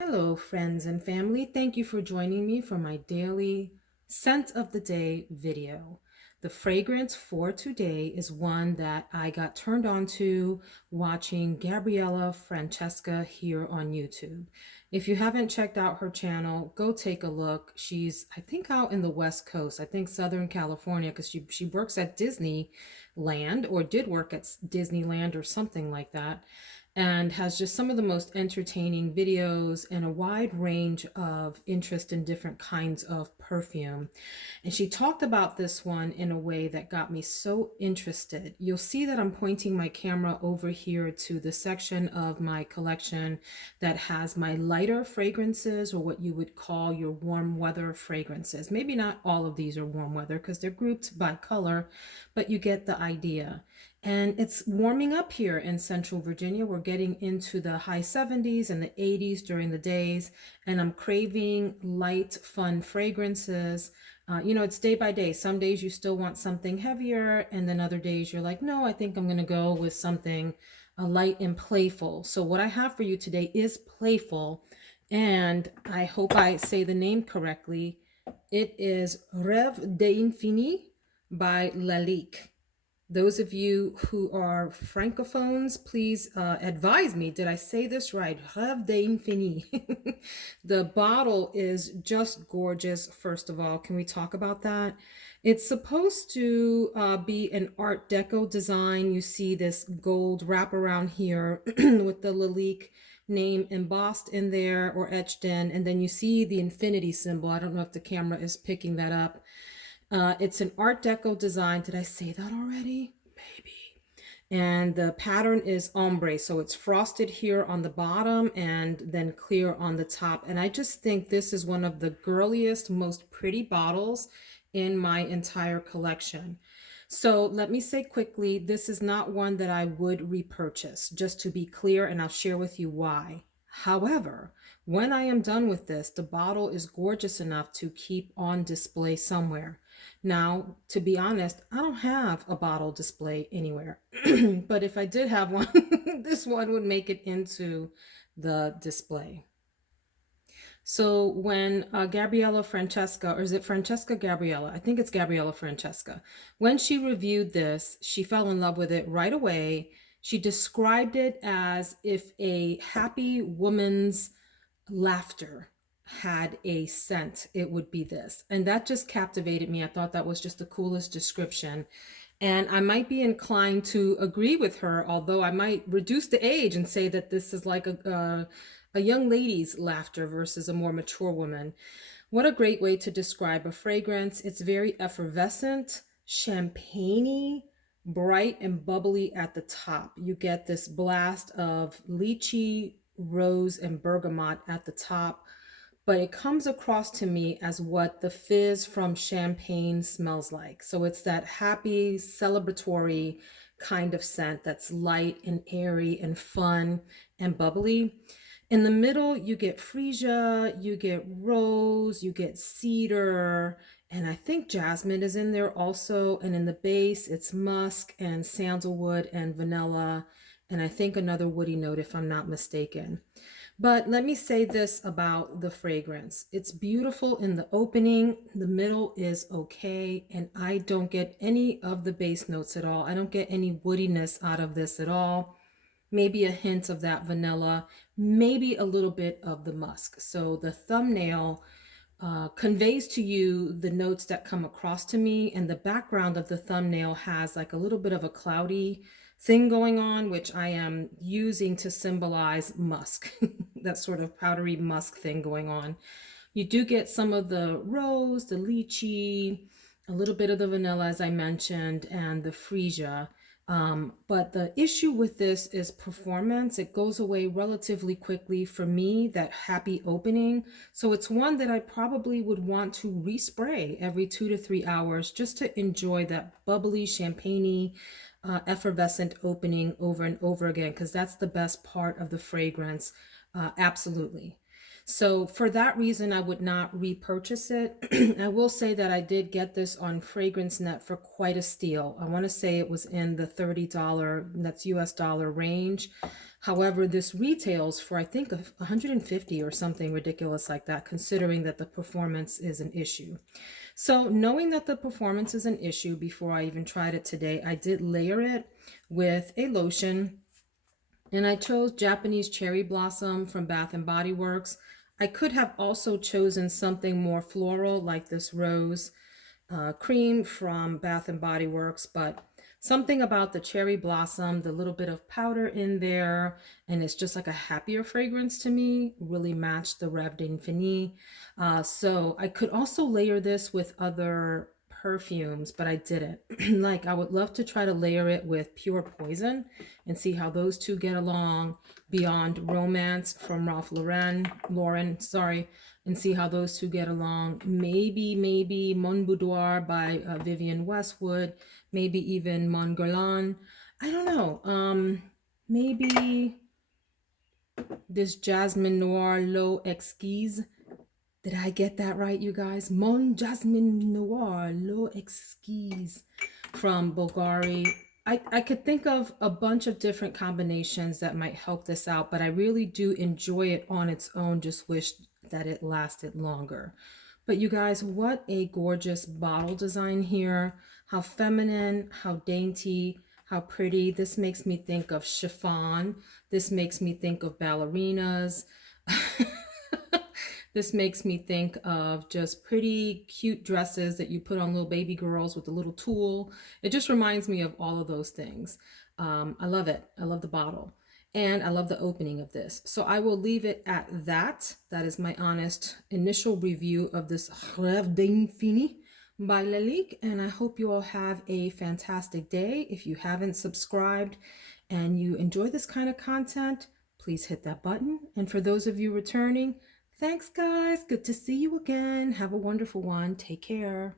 Hello, friends and family. Thank you for joining me for my daily scent of the day video. The fragrance for today is one that I got turned on to watching Gabriella Francesca here on YouTube. If you haven't checked out her channel, go take a look. She's, I think, out in the West Coast, I think Southern California, because she works at Disneyland or did work at Disneyland or something like that, and has just some of the most entertaining videos and a wide range of interest in different kinds of perfume. And she talked about this one in a way that got me so interested. You'll see that I'm pointing my camera over here to the section of my collection that has my lighter fragrances, or what you would call your warm weather fragrances. Maybe not all of these are warm weather because they're grouped by color, but you get the idea. And it's warming up here in Central Virginia. We're getting into the high 70s and the 80s during the days, and I'm craving light, fun fragrances. It's day by day. Some days you still want something heavier, and then other days you're like, no, I think I'm going to go with something light and playful. So, what I have for you today is playful, and I hope I say the name correctly. It is Rêve d'Infini by Lalique. Those of you who are francophones, please advise me. Did I say this right? Rêve d'Infini. The bottle is just gorgeous, first of all. Can we talk about that? It's supposed to be an Art Deco design. You see this gold wraparound here with the Lalique name embossed in there or etched in. And then you see the infinity symbol. I don't know if the camera is picking that up. It's an Art Deco design. Did I say that already? Maybe. And the pattern is ombre. So it's frosted here on the bottom and then clear on the top. And I just think this is one of the girliest, most pretty bottles in my entire collection. So let me say quickly, this is not one that I would repurchase, just to be clear, and I'll share with you why. However, when I am done with this, the bottle is gorgeous enough to keep on display somewhere. Now, to be honest, I don't have a bottle display anywhere, but if I did have one, this one would make it into the display. So when Gabriella Francesca, or is it Francesca Gabriella? I think it's Gabriella Francesca. When she reviewed this, she fell in love with it right away. She described it as if a happy woman's laughter had a scent, it would be this. And that just captivated me. I thought that was just the coolest description. And I might be inclined to agree with her, although I might reduce the age and say that this is like a young lady's laughter versus a more mature woman. What a great way to describe a fragrance. It's very effervescent, champagne-y, bright and bubbly at the top. You get this blast of lychee, rose, and bergamot at the top, but it comes across to me as what the fizz from champagne smells like. So it's that happy, celebratory kind of scent that's light and airy and fun and bubbly. In the middle, you get freesia, you get rose, you get cedar, and I think jasmine is in there also. And in the base, it's musk and sandalwood and vanilla, and I think another woody note if I'm not mistaken. But let me say this about the fragrance. It's beautiful in the opening. The middle is okay. And I don't get any of the base notes at all. I don't get any woodiness out of this at all. Maybe a hint of that vanilla, maybe a little bit of the musk. So the thumbnail conveys to you the notes that come across to me, and the background of the thumbnail has like a little bit of a cloudy thing going on, which I am using to symbolize musk, that sort of powdery musk thing going on. You do get some of the rose, the lychee, a little bit of the vanilla, as I mentioned, and the freesia. But the issue with this is performance. It goes away relatively quickly for me, that happy opening. So it's one that I probably would want to respray every 2 to 3 hours just to enjoy that bubbly, champagne-y, effervescent opening over and over again, because that's the best part of the fragrance. Absolutely. So for that reason, I would not repurchase it. I will say that I did get this on Fragrance Net for quite a steal. I want to say it was in the $30, that's US dollar range. However, this retails for I think of 150 or something ridiculous like that, considering that the performance is an issue. So, knowing that the performance is an issue before I even tried it today, I did layer it with a lotion, and I chose Japanese Cherry Blossom from Bath and Body Works. I could have also chosen something more floral like this rose cream from Bath and Body Works, but something about the cherry blossom, the little bit of powder in there, and it's just like a happier fragrance to me, really matched the Reve d'Infini. So I could also layer this with other perfumes, but I didn't. Like I would love to try to layer it with Pure Poison and see how those two get along. Beyond Romance from Ralph Lauren, sorry, and see how those two get along. Maybe Mon Boudoir by Vivienne Westwood, maybe even Mon Guerlain. I don't know. Maybe this Jasmine Noir L'Eau Exquise. Did I get that right, you guys? Mon Jasmine Noir L'Eau Exquise from Bulgari. I could think of a bunch of different combinations that might help this out, but I really do enjoy it on its own. Just wish that it lasted longer. But you guys, what a gorgeous bottle design here. How feminine, how dainty, how pretty. This makes me think of chiffon. This makes me think of ballerinas. This makes me think of just pretty cute dresses that you put on little baby girls with a little tulle. It just reminds me of all of those things. I love it. I love the bottle. And I love the opening of this. So I will leave it at that. That is my honest initial review of this Reve d'Infini by Lalique. And I hope you all have a fantastic day. If you haven't subscribed and you enjoy this kind of content, please hit that button. And for those of you returning, thanks, guys. Good to see you again. Have a wonderful one. Take care.